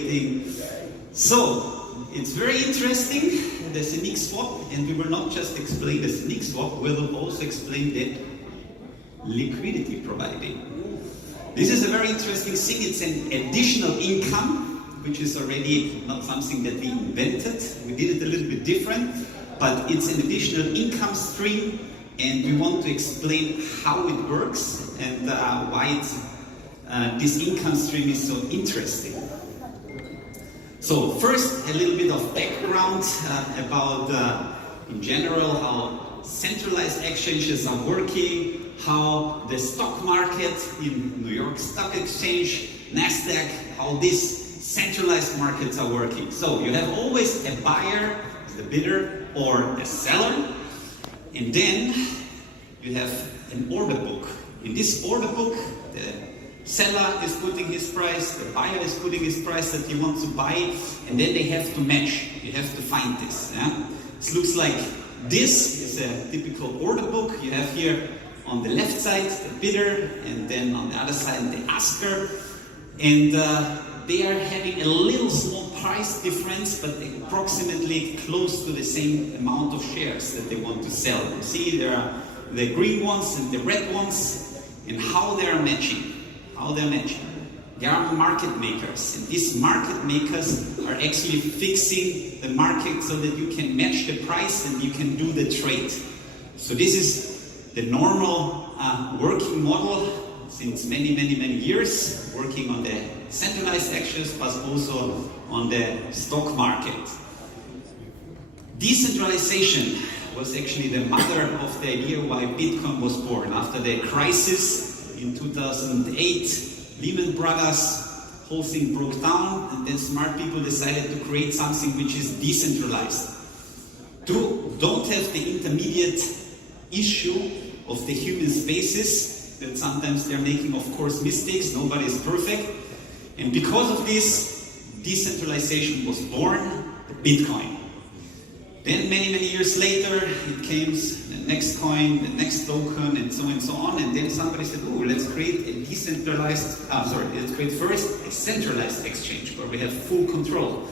waiting. So, it's very interesting, the Zeniq swap, and we will not just explain the Zeniq swap, we will also explain the liquidity providing. This is a very interesting thing. It's an additional income, which is already not something that we invented. We did it a little bit different, but it's an additional income stream, and we want to explain how it works and why this income stream is so interesting. So first, a little bit of background about, in general, how centralized exchanges are working, how the stock market in New York Stock Exchange, Nasdaq, how these centralized markets are working. So you have always a buyer, the bidder, or a seller, and then you have an order book. In this order book, the seller is putting his price, the buyer is putting his price that he wants to buy, and then they have to match. You have to find this. Yeah? This looks like this is a typical order book. You have here on the left side the bidder, and then on the other side the asker, and they are having a little small price difference, but approximately close to the same amount of shares that they want to sell. You see, there are the green ones and the red ones, and how they are matching. They are market makers, and these market makers are actually fixing the market so that you can match the price and you can do the trade. So this is the normal working model since many years, working on the centralized exchanges, but also on the stock market. Decentralization was actually the mother of the idea why Bitcoin was born. After the crisis in 2008, Lehman Brothers, whole thing broke down, and then smart people decided to create something which is decentralized. Don't have the intermediate issue of the human spaces, that sometimes they're making, of course, mistakes, nobody is perfect. And because of this, decentralization was born, Bitcoin. Then many years later, it came the next coin, the next token, and so on. And then somebody said, oh, let's create a let's create first a centralized exchange where we have full control.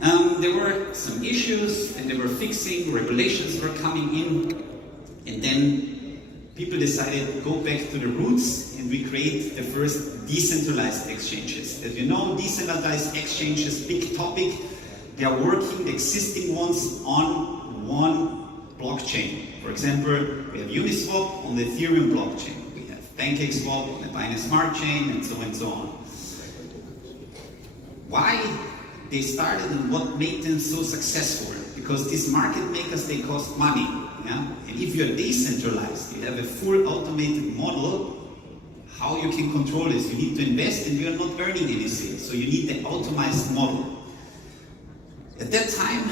There were some issues, and they were fixing, regulations were coming in, and then people decided to go back to the roots, and we create the first decentralized exchanges. As you know, decentralized exchanges, big topic. They are working, the existing ones, on one blockchain. For example, we have Uniswap on the Ethereum blockchain. We have PancakeSwap on the Binance Smart Chain, and so on. Why they started and what made them so successful? Because these market makers, they cost money. Yeah? And if you're decentralized, you have a full automated model, how you can control this? You need to invest, and you are not earning anything. So you need the optimized model. At that time,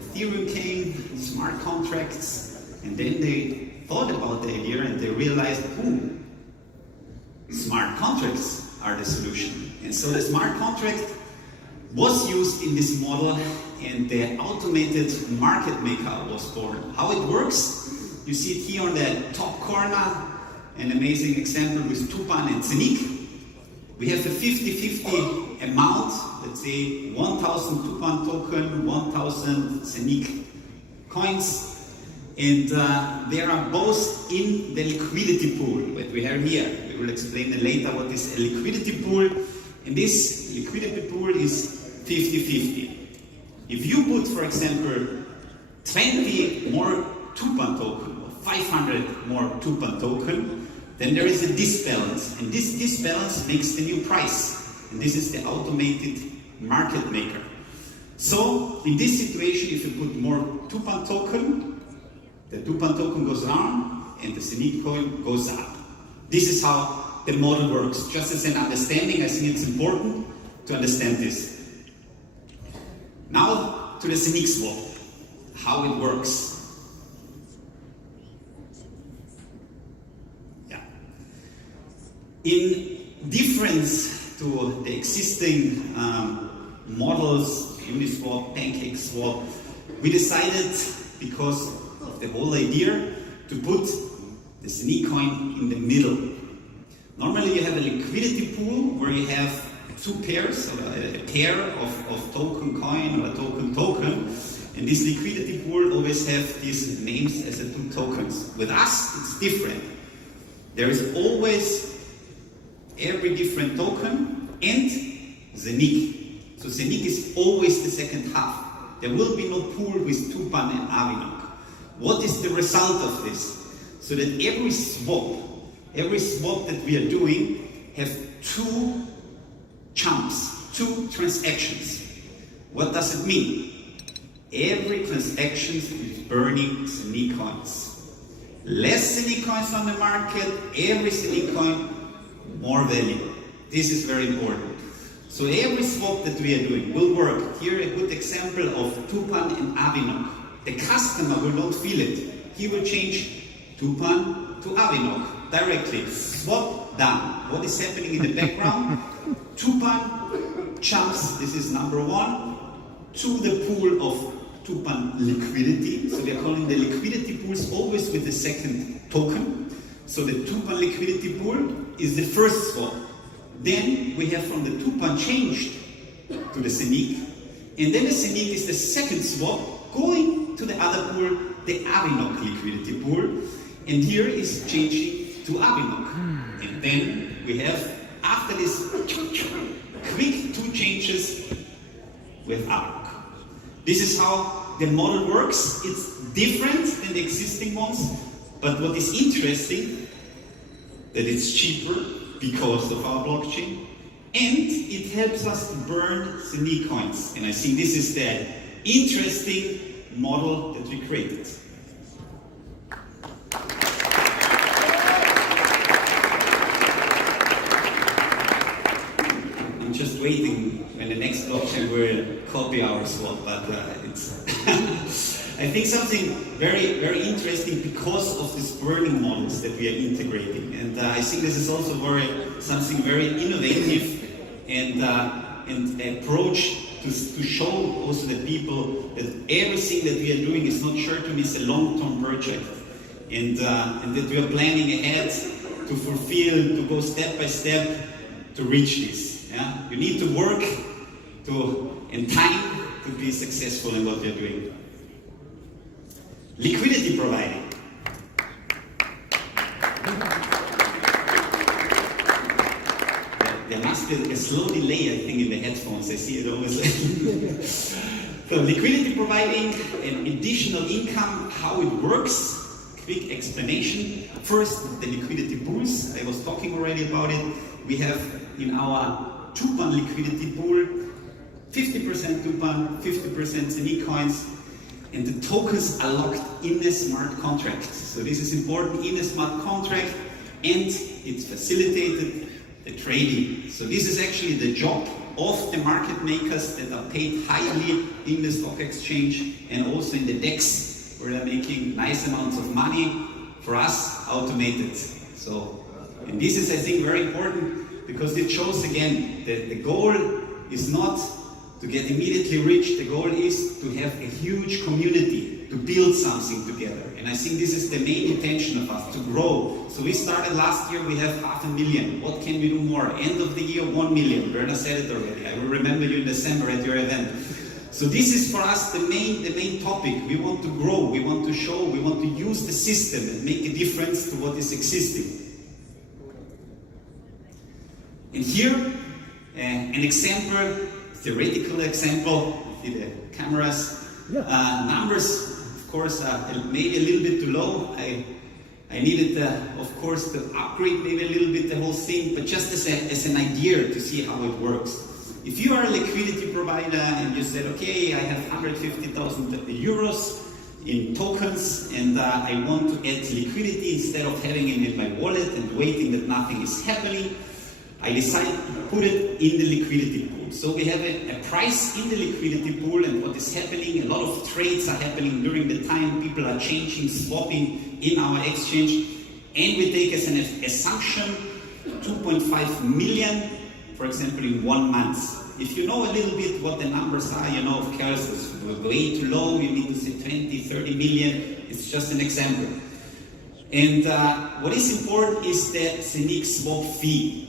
Ethereum came, smart contracts, and then they thought about the idea and they realized, smart contracts are the solution. And so the smart contract was used in this model, and the automated market maker was born. How it works, you see it here on the top corner, an amazing example with Tupan and Zeniq. We have a 50-50 amount, let's say 1,000 Tupan token, 1,000 Zeniq coins, and they are both in the liquidity pool that we have here. We will explain later what is a liquidity pool, and this liquidity pool is 50-50. If you put, for example, 20 more Tupan token, or 500 more Tupan token, then there is a disbalance, and this disbalance makes the new price, and this is the automated market maker. So in this situation, if you put more Tupan token, the Tupan token goes down and the Zeniq coin goes up. This is how the model works. Just as an understanding, I think it's important to understand this. Now to the Zeniq swap, how it works. In difference to the existing models, Uniswap, PancakeSwap, we decided, because of the whole idea, to put the Zeniq coin in the middle. Normally you have a liquidity pool where you have two pairs, or a pair of token coin or a token, and this liquidity pool always have these names as the two tokens. With us, it's different. There is always every different token and Zeniq. So Zeniq is always the second half. There will be no pool with Tupan and Avinok. What is the result of this? So that every swap that we are doing have two chunks, two transactions. What does it mean? Every transaction is burning Zeniq coins. Less Zeniq coins on the market, every Zeniq coin more value. This is very important. So every swap that we are doing will work. Here a good example of Tupan and Avinok. The customer will not feel it. He will change Tupan to Avinok directly. Swap done. What is happening in the background? Tupan jumps, this is number one, to the pool of Tupan liquidity. So we are calling the liquidity pools always with the second token. So the Tupan liquidity pool is the first swap. Then we have from the Tupan changed to the Zeniq. And then the Zeniq is the second swap going to the other pool, the Avinok liquidity pool. And here is changing to Avinok. And then we have, after this quick two changes with Avinok. This is how the model works. It's different than the existing ones, but what is interesting, that it's cheaper because of our blockchain, and it helps us to burn Zeniq coins. And I think this is the interesting model that we created. I'm just waiting when the next blockchain will copy our swap, but it's I think something very, very interesting because of these burning models that we are integrating. And I think this is also something very innovative and approach to show also the people that everything that we are doing is not sure to miss a long-term project, and that we are planning ahead to fulfill, to go step by step to reach this. Yeah? You need to work in time to be successful in what you're doing. Liquidity providing. There must be a slow delay, I think, in the headphones. I see it always. So liquidity providing an additional income, how it works. Quick explanation. First, the liquidity pools. I was talking already about it. We have in our Tupan liquidity pool 50% Tupan, 50% Zeniq coins. And the tokens are locked in the smart contract. So this is important in a smart contract, and it's facilitated the trading. So this is actually the job of the market makers that are paid highly in the stock exchange and also in the DEX, where they're making nice amounts of money. For us, automated. So, and this is, I think, very important because it shows again that the goal is not to get immediately rich. The goal is to have a huge community, to build something together. And I think this is the main intention of us, to grow. So we started last year, we have 500,000. What can we do more? End of the year, 1 million. Werner said it already. I will remember you in December at your event. So this is for us the main topic. We want to grow, we want to show, we want to use the system and make a difference to what is existing. And here, an example, theoretical example, see the cameras. Yeah. Numbers, of course, are maybe a little bit too low. I needed, of course, to upgrade maybe a little bit the whole thing, but just as an idea to see how it works. If you are a liquidity provider and you said, okay, I have 150,000 euros in tokens and I want to add liquidity instead of having it in my wallet and waiting that nothing is happening, I decided to put it in the liquidity pool. So we have a price in the liquidity pool, and what is happening, a lot of trades are happening during the time, people are changing, swapping in our exchange, and we take as an assumption 2.5 million, for example, in 1 month. If you know a little bit what the numbers are, you know, of course, it's way too low, you need to say 20, 30 million, it's just an example. And what is important is the Zeniq swap fee.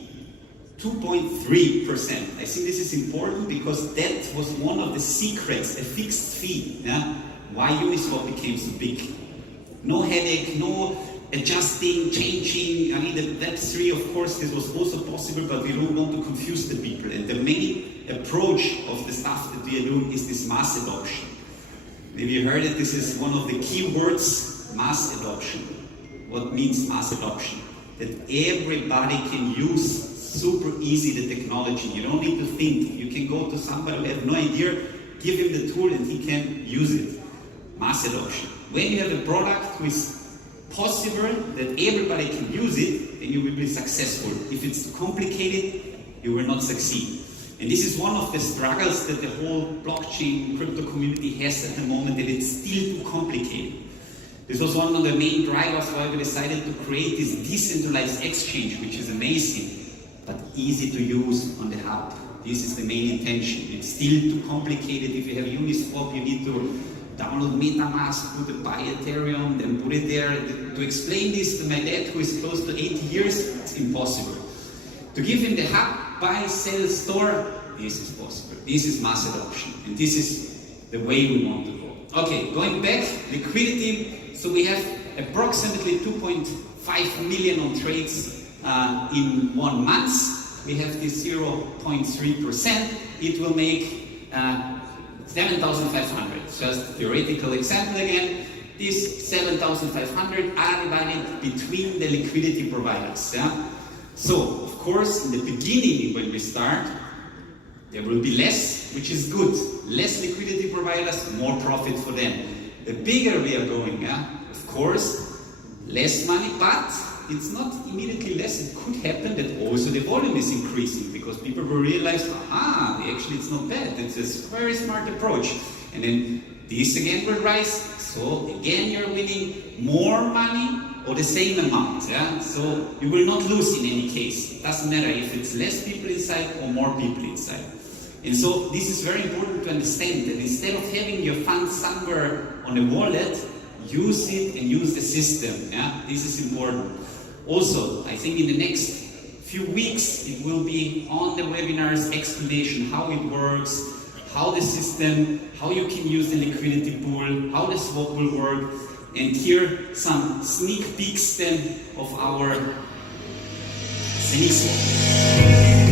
2.3%. I think this is important because that was one of the secrets, a fixed fee, yeah? Why Uniswap became so big. No headache, no adjusting, changing. I mean, the Web3, of course, this was also possible, but we don't want to confuse the people. And the main approach of the stuff that we are doing is this mass adoption. Maybe you heard it, this is one of the key words, mass adoption. What means mass adoption? That everybody can use super easy the technology. You don't need to think. You can go to somebody who has no idea, give him the tool and he can use it. Mass adoption. When you have a product which is possible that everybody can use it, then you will be successful. If it's complicated, you will not succeed. And this is one of the struggles that the whole blockchain crypto community has at the moment, that it's still too complicated. This was one of the main drivers why we decided to create this decentralized exchange, which is amazing, but easy to use on the hub. This is the main intention. It's still too complicated. If you have Uniswap, you need to download MetaMask, put it by Ethereum, then put it there. To explain this to my dad, who is close to 80 years, it's impossible. To give him the hub, buy, sell, store, this is possible. This is mass adoption, and this is the way we want to go. Okay, going back, liquidity. So we have approximately 2.5 million on trades in 1 month. We have this 0.3%. It will make 7,500. Just theoretical example again. These 7,500 are divided between the liquidity providers. Yeah? So, of course, in the beginning when we start, there will be less, which is good. Less liquidity providers, more profit for them. The bigger we are going, yeah? Of course, less money, but it's not immediately less. It could happen that also the volume is increasing because people will realize, actually it's not bad. It's a very smart approach. And then this again will rise. So again, you're winning more money or the same amount. Yeah? So you will not lose in any case. It doesn't matter if it's less people inside or more people inside. And so this is very important to understand that instead of having your funds somewhere on a wallet, use it and use the system. Yeah? This is important. Also, I think in the next few weeks, it will be on the webinars explanation how it works, how the system, how you can use the liquidity pool, how the swap will work, and here some sneak peeks then of our Zeniq swap.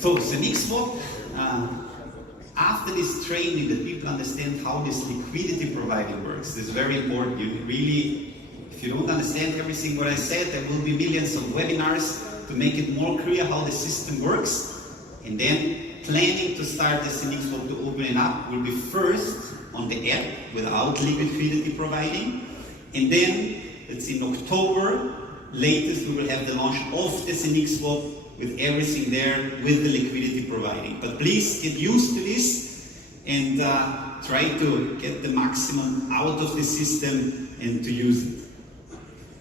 So, Zeniq swap, after this training that people understand how this liquidity providing works, this is very important. You really, if you don't understand everything what I said, there will be millions of webinars to make it more clear how the system works. And then planning to start the Zeniq swap to open it up will be first on the app without liquidity providing. And then, it's in October, latest we will have the launch of the Zeniq swap with everything there, with the liquidity providing. But please get used to this and try to get the maximum out of the system and to use it.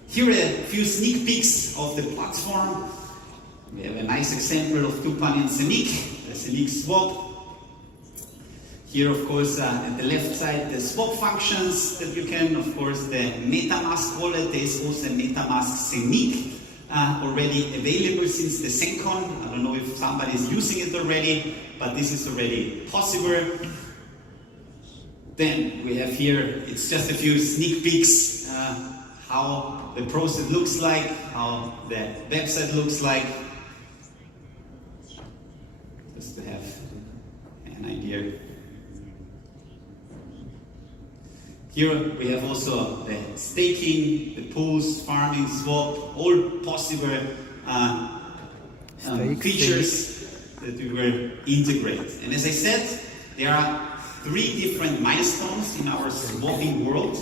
Here are a few sneak peeks of the platform. We have a nice example of Tupan and Zeniq, the Zeniq swap. Here, of course, at the left side, the swap functions that you can, of course, the MetaMask wallet. There is also a MetaMask Zeniq. Already available since the Sencon. I don't know if somebody is using it already, but this is already possible. Then we have here, it's just a few sneak peeks, how the process looks like, how the website looks like, just to have an idea. Here we have also the staking, the pools, farming, swap, all possible features that we will integrate. And as I said, there are 3 different milestones in our swapping world.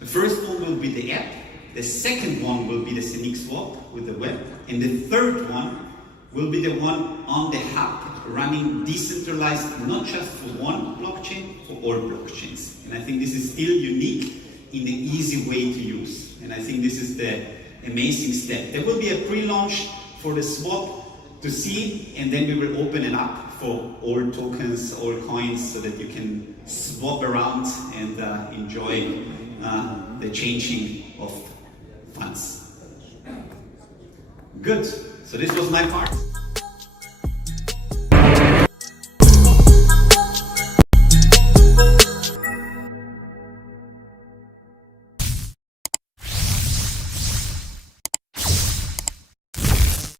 The first one will be the app, the second one will be the Zeniq swap with the web, and the third one will be the one on the hub, running decentralized, not just for one blockchain, for all blockchains. And I think this is still unique in an easy way to use. And I think this is the amazing step. There will be a pre-launch for the swap to see, and then we will open it up for all tokens, all coins, so that you can swap around and enjoy the changing of funds. Good. So this was my part.